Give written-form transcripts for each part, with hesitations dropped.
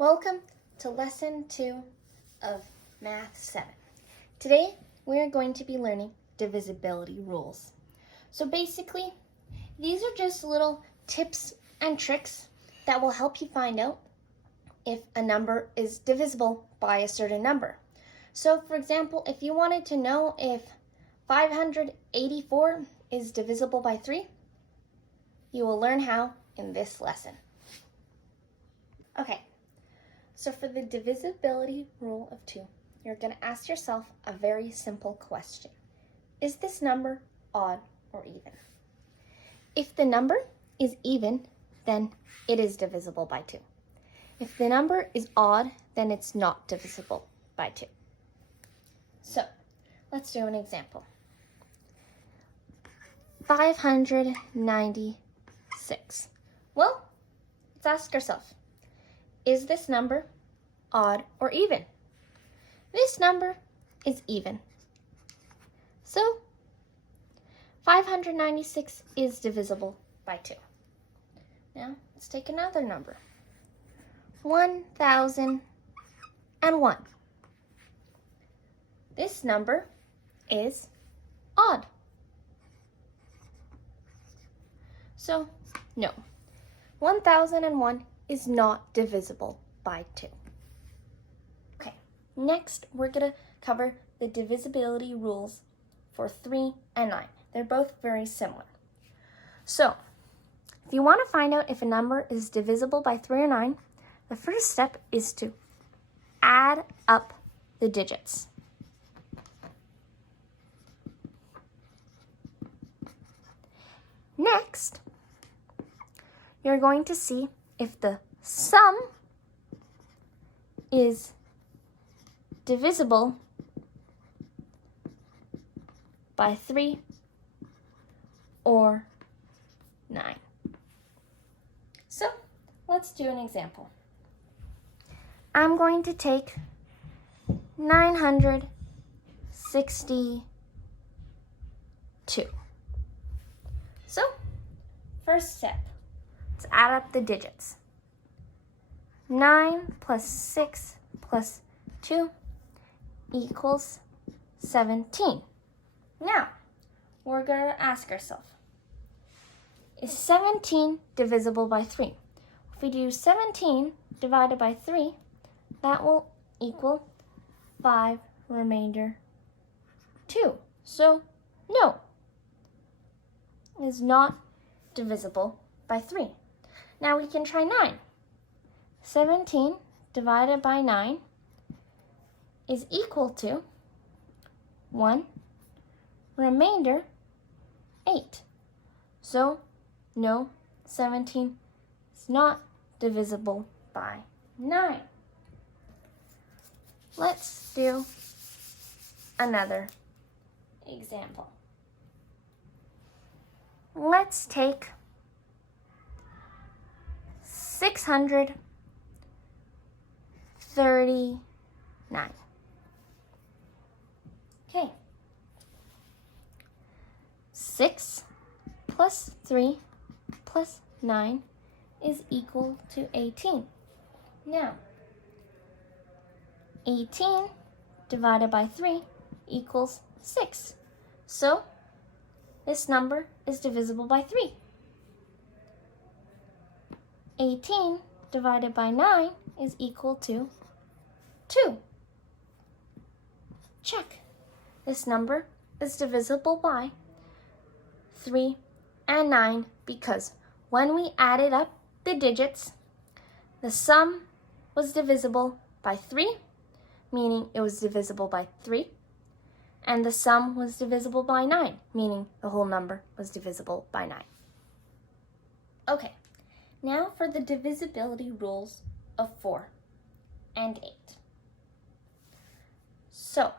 Welcome to Lesson 2 of Math 7. Today, we are going to be learning divisibility rules. So basically, these are just little tips and tricks that will help you find out if a number is divisible by a certain number. So for example, if you wanted to know if 584 is divisible by 3, you will learn how in this lesson. Okay. So for the divisibility rule of 2, you're going to ask yourself a very simple question. Is this number odd or even? If the number is even, then it is divisible by 2. If the number is odd, then it's not divisible by 2. So let's do an example. 596. Well, let's ask ourselves, is this number odd or even? This number is even. So 596 is divisible by 2. Now let's take another number. 1001. This number is odd. So no, 1001 is not divisible by 2. Okay, next we're going to cover the divisibility rules for 3 and 9. They're both very similar. So, if you want to find out if a number is divisible by 3 or 9, the first step is to add up the digits. Next, you're going to see if the sum is divisible by 3 or 9. So let's do an example. I'm going to take 962. So first step, let's add up the digits. 9 plus 6 plus 2 equals 17. Now, we're going to ask ourselves, is 17 divisible by 3? If we do 17 divided by 3, that will equal 5 remainder 2. So, no, it is not divisible by 3. Now we can try 9. 17 divided by 9 is equal to 1 remainder 8. So, no, 17 is not divisible by 9. Let's do another example. Let's take 639. Okay. 6 plus 3 plus 9 is equal to 18. Now, 18 divided by 3 equals 6. So, this number is divisible by 3. 18 divided by 9 is equal to 2. Check. This number is divisible by 3 and 9 because when we added up the digits, the sum was divisible by 3, meaning it was divisible by 3, and the sum was divisible by 9, meaning the whole number was divisible by 9. Okay, now for the divisibility rules of 4 and 8. So,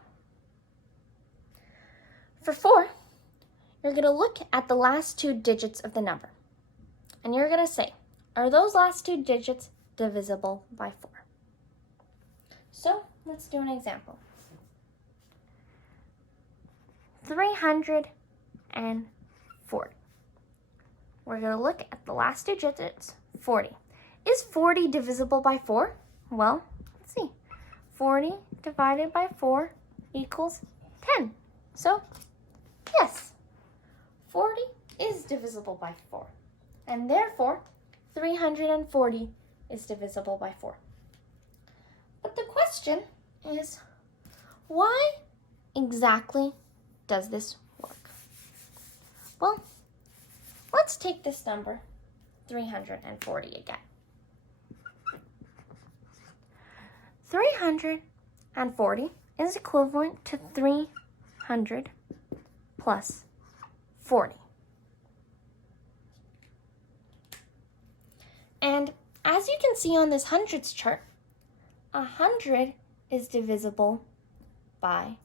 for 4, you're going to look at the last 2 digits of the number. And you're going to say, are those last 2 digits divisible by 4? So, let's do an example. 340. We're going to look at the last 2 digits, 40. Is 40 divisible by 4? Well, let's see. 40 divided by 4 equals 10. So, yes, 40 is divisible by 4. And therefore, 340 is divisible by 4. But the question is, why exactly does this work? Well, let's take this number, 340 again. 340 is equivalent to 300 plus 40. And as you can see on this hundreds chart, 100 is divisible by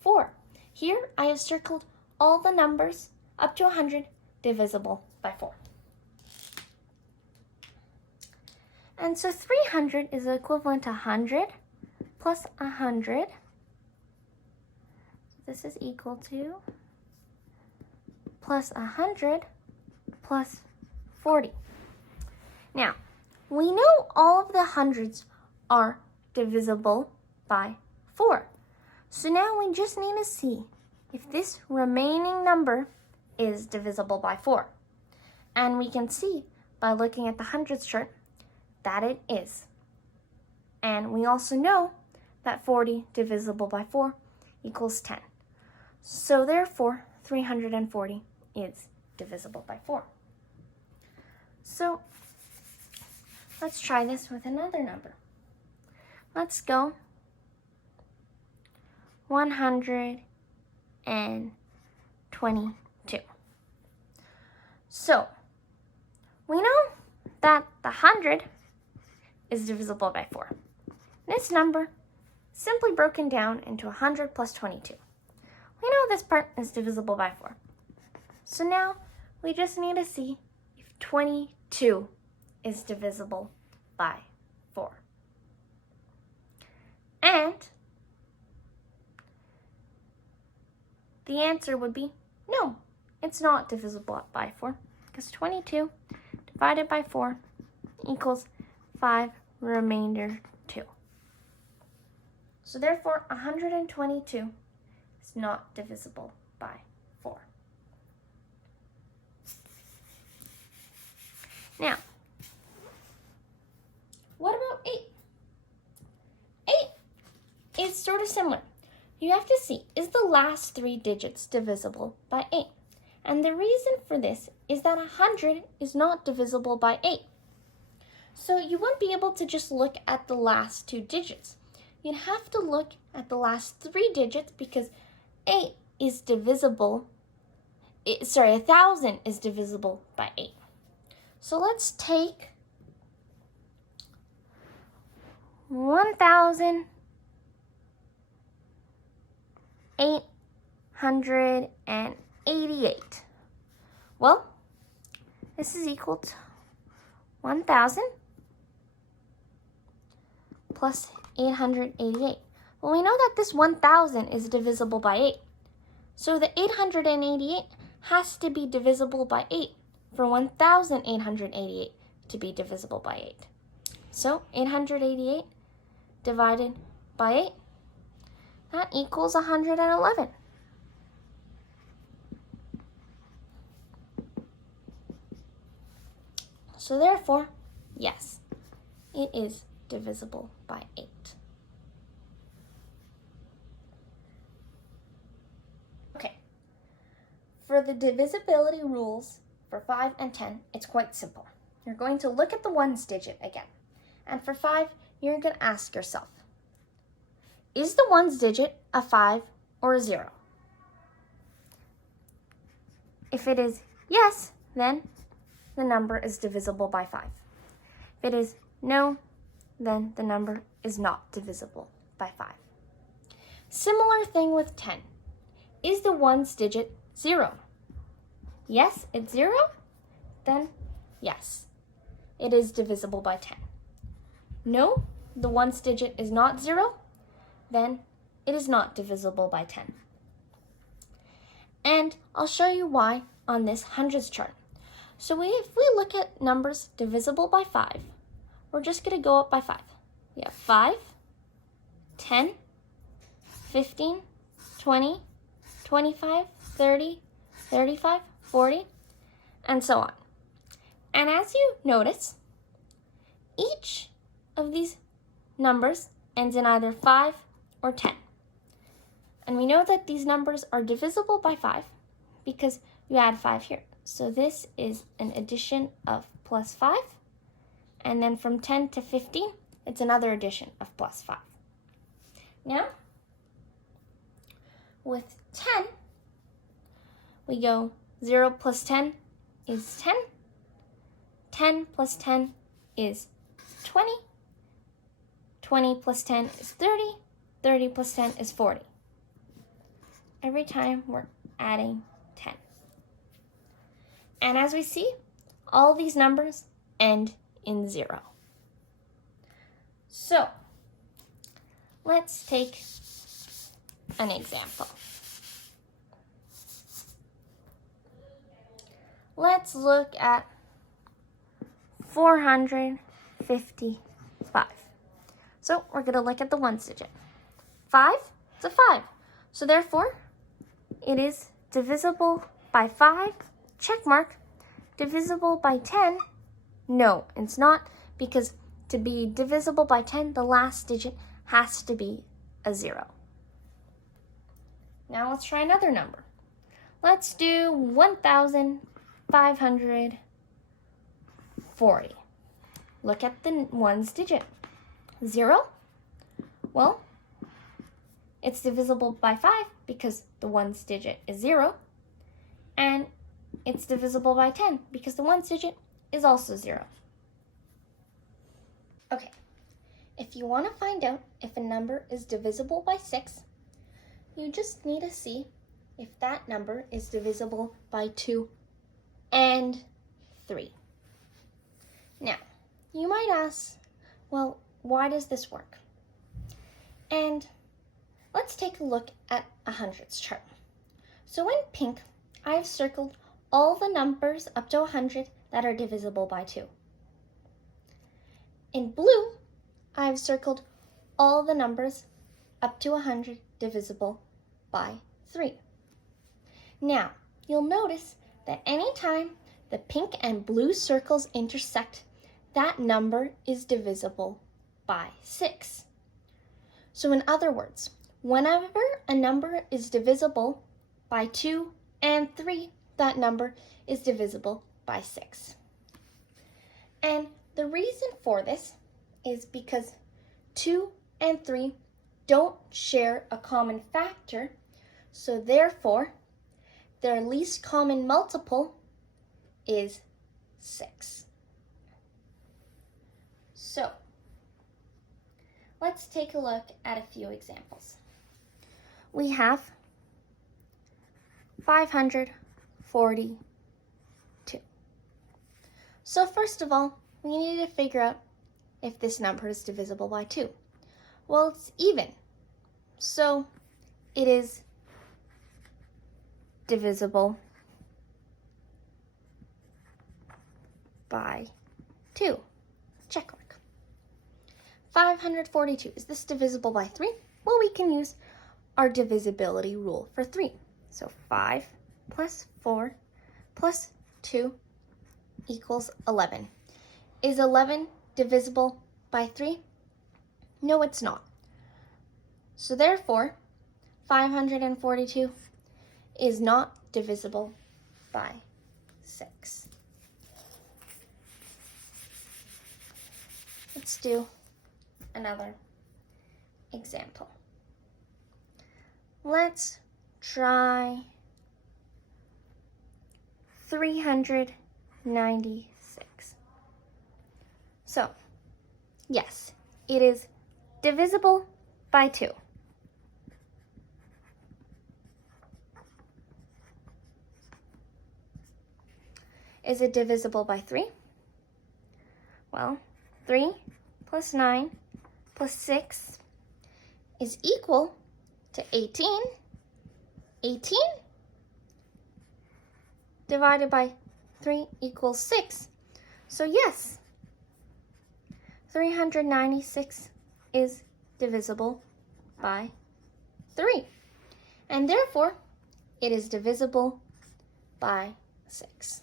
4. Here I have circled all the numbers up to 100 divisible by 4. And so 300 is equivalent to 100 plus 100. This is equal to plus 100 plus 40. Now, we know all of the hundreds are divisible by 4. So now we just need to see if this remaining number is divisible by 4. And we can see by looking at the hundreds chart that it is. And we also know that 40 divisible by 4 equals 10. So therefore, 340 is divisible by 4. So let's try this with another number. Let's go 122. So we know that the 100 is divisible by 4. This number simply broken down into 100 plus 22. We know this part is divisible by 4. So now we just need to see if 22 is divisible by 4. And the answer would be no, it's not divisible by 4, because 22 divided by 4 equals 5 remainder 2. So therefore, 122 is not divisible by 4. Now, what about 8? 8 is sort of similar. You have to see, is the last 3 digits divisible by 8? And the reason for this is that 100 is not divisible by 8. So you wouldn't be able to just look at the last 2 digits. You'd have to look at the last 3 digits because 8 is divisible, 1,000 is divisible by 8. So let's take 1,888. Well, this is equal to 1,000 plus 888. Well, we know that this 1,000 is divisible by 8. So the 888 has to be divisible by 8 for 1,888 to be divisible by 8. So 888 divided by 8, that equals 111. So therefore, yes, it is divisible by 8. Okay, for the divisibility rules for 5 and 10, it's quite simple. You're going to look at the ones digit again. And for 5, you're going to ask yourself, is the ones digit a 5 or a 0? If it is yes, then the number is divisible by 5. If it is no, then the number is not divisible by 5. Similar thing with 10. Is the ones digit 0? Yes, it's 0? Then yes, it is divisible by 10. No, the ones digit is not 0? Then it is not divisible by 10. And I'll show you why on this hundreds chart. So if we look at numbers divisible by 5, we're just going to go up by 5. We have 5, 10, 15, 20, 25, 30, 35, 40, and so on. And as you notice, each of these numbers ends in either 5 or 10. And we know that these numbers are divisible by 5 because you add 5 here. So this is an addition of plus 5. And then from 10 to 15, it's another addition of plus 5. Now, with 10, we go 0 plus 10 is 10. 10 plus 10 is 20. 20 plus 10 is 30. 30 plus 10 is 40. Every time we're adding 10. And as we see, all these numbers end in 0. So, let's take an example. Let's look at 455. So we're going to look at the ones digit. 5, it's a 5. So therefore, it is divisible by 5, check mark. Divisible by 10, no, it's not, because to be divisible by 10, the last digit has to be a 0. Now let's try another number. Let's do 1,540. Look at the ones digit. 0, well, it's divisible by 5 because the ones digit is 0, and it's divisible by 10 because the ones digit is also 0. Okay, if you want to find out if a number is divisible by 6, you just need to see if that number is divisible by 2 and 3. Now, you might ask, well, why does this work? And let's take a look at a hundreds chart. So in pink, I've circled all the numbers up to 100 that are divisible by 2. In blue, I've circled all the numbers up to 100 divisible by 3. Now, you'll notice that anytime the pink and blue circles intersect, that number is divisible by 6. So in other words, whenever a number is divisible by 2 and 3, that number is divisible by 6. And the reason for this is because 2 and 3 don't share a common factor, so therefore their least common multiple is 6. So, let's take a look at a few examples. We have 542. So first of all, we need to figure out if this number is divisible by 2. Well, it's even, so it is divisible by 2. Check mark. 542, is this divisible by 3? Well, we can use our divisibility rule for 3. So 5 plus 4 plus 2 equals 11. Is 11 divisible by 3? No, it's not. So therefore, 542 is not divisible by 6. Let's do another example. Let's try 396. So, yes, it is divisible by 2. Is it divisible by 3? Well, 3 plus 9 plus 6 is equal to 18. 18 divided by 3 equals 6. So yes, 396 is divisible by 3. And therefore, it is divisible by 6.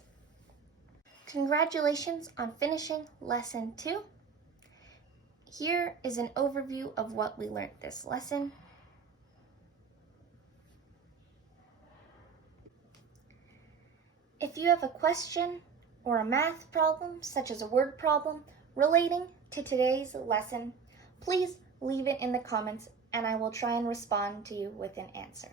Congratulations on finishing lesson 2. Here is an overview of what we learned this lesson. If you have a question or a math problem, such as a word problem, relating to today's lesson, please leave it in the comments and I will try and respond to you with an answer.